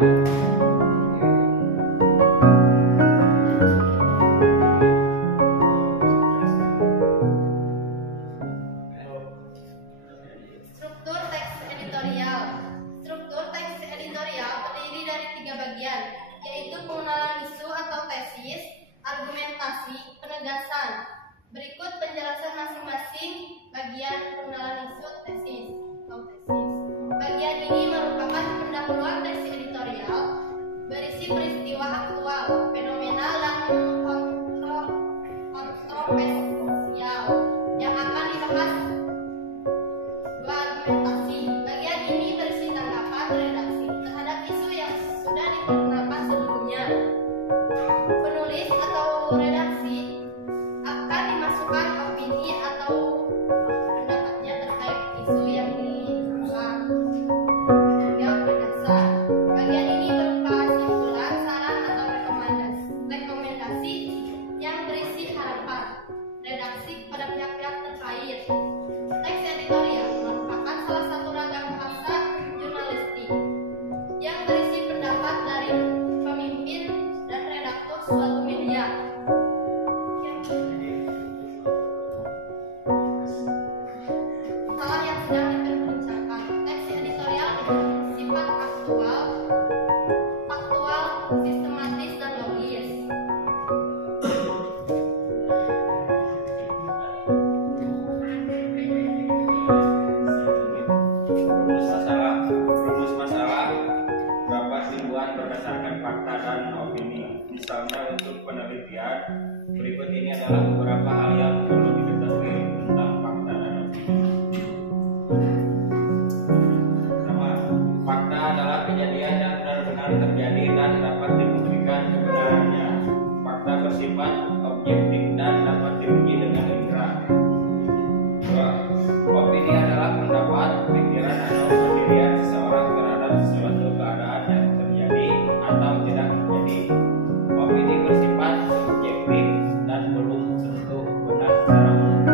Struktur teks editorial terdiri dari 3 bagian, yaitu pengenalan isu atau tesis, argumentasi, penegasan. Berikut penjelasan masing-masing bagian pengenalan isu tesis atau tesis. Bagian ini merupakan pendahuluan teks editorial, berisi peristiwa aktual, fenomena dan kontroversial yang akan dibahas. 2. Argumentasi. Bagian ini berisi tanggapan redaksi terhadap isu yang sudah diperkenalkan sebelumnya. Penulis atau redaksi akan dimasukkan opini atau pendapatnya terkait isu yang dibahas. 3. Penjelasan. Bagian ini berupa kesimpulan, saran atau rekomendasi yang berisi harapan redaksi kepada pihak-pihak terkait. Teks editorial merupakan salah satu ragam bahasa jurnalistik yang berisi pendapat dari pemimpin dan redaktur suatu media. Hal yang sedang diperbincangkan. Teks editorial bersifat faktual, sistematis, dan logis. Rumus masalah dapat dibuat berdasarkan fakta dan opini. Misalnya untuk penelitian, berikut ini adalah beberapa hal yang perlu diketahui tentang fakta dan opini. Pertama, fakta adalah kejadian yang benar-benar terjadi dan dapat dibuktikan kebenarannya. Fakta bersifat objektif dan dapat diuji dengan indera. 2. Opini adalah pendapat, pikiran atau pendirian seseorang terhadap suatu keadaan yang terjadi atau tidak terjadi. Opini bersifat subjektif dan belum tentu benar secara umum.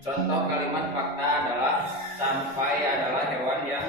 Contoh kalimat fakta adalah sampai adalah hewan yang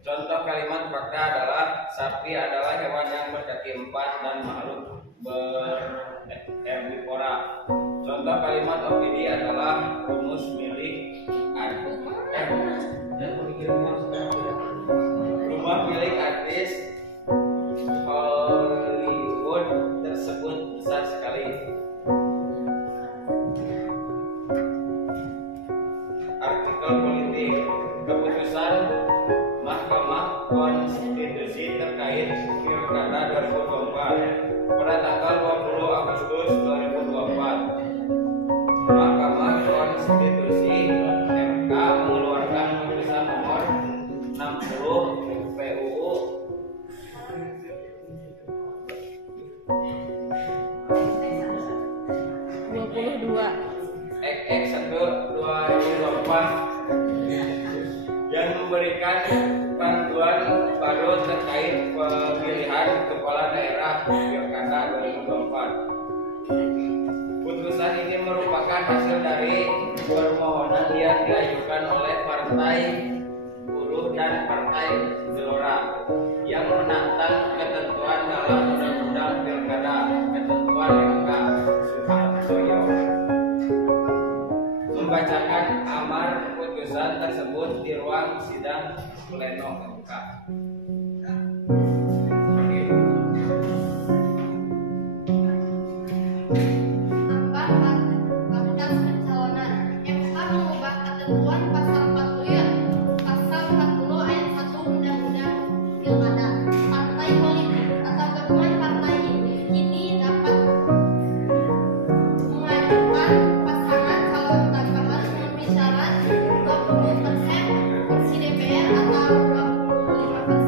Contoh kalimat fakta adalah sapi adalah hewan yang berkaki 4 dan makhluk herbivora. Contoh kalimat opini adalah rumus rumah milik artis Hollywood tersebut besar sekali. Artikel politik. Keputusan Mahkamah Konstitusi terkait Pilkada 2024 pada tanggal 20 Agustus 2024. Mahkamah Konstitusi MK mengeluarkan putusan nomor 60 PUU XX 1/2024 yang memberikan panduan baru terkait pemilihan kepala daerah Pilkada 2024. Putusan ini merupakan hasil dari permohonan yang diajukan oleh Partai Buruh dan Partai Gelora yang menantang ketentuan dalam Undang-Undang Pilkada, ketentuan MK Suhartoyo. Membacakan amar putusan tersebut di ruang sidang pleno MK. Batas pencalonan. MK mengubah ketentuan pasal 40 ayat 1 Undang-Undang Pilkada. Partai politik atau gabungan partai ini dapat mengajukan pasangan calon tanpa harus memenuhi syarat 20% kursi DPR atau 25%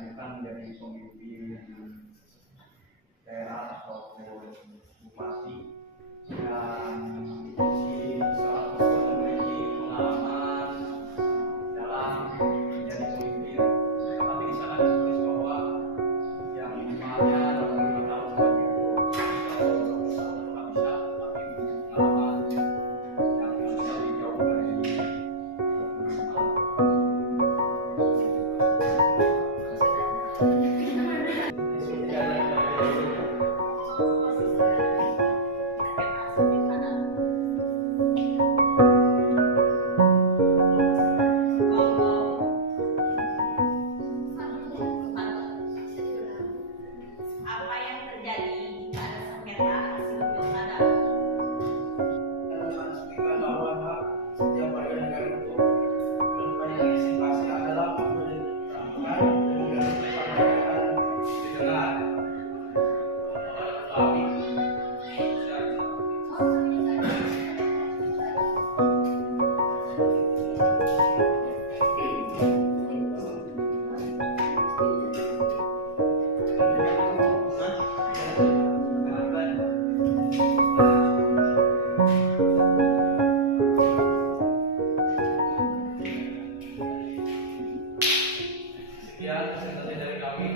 ditakdirkan menjadi pemimpin daerah ataupun bupati, dan si seorang tersebut memiliki pengalaman dalam menjadi pemimpin. Tetapi di sana ditulis bahwa yang minimalnya 25 tahun sebagai guru atau 20 tahun tetap bisa, tetapi memiliki pengalaman yang lebih jauh dari 25 tahun. Apa yang terjadi jika ada sengketa hasil pilkada? Menunjukkan bahwa setiap warga negara itu berpartisipasi adalah memberikan dan didengar oleh kami. Sekian presentasi dari kami.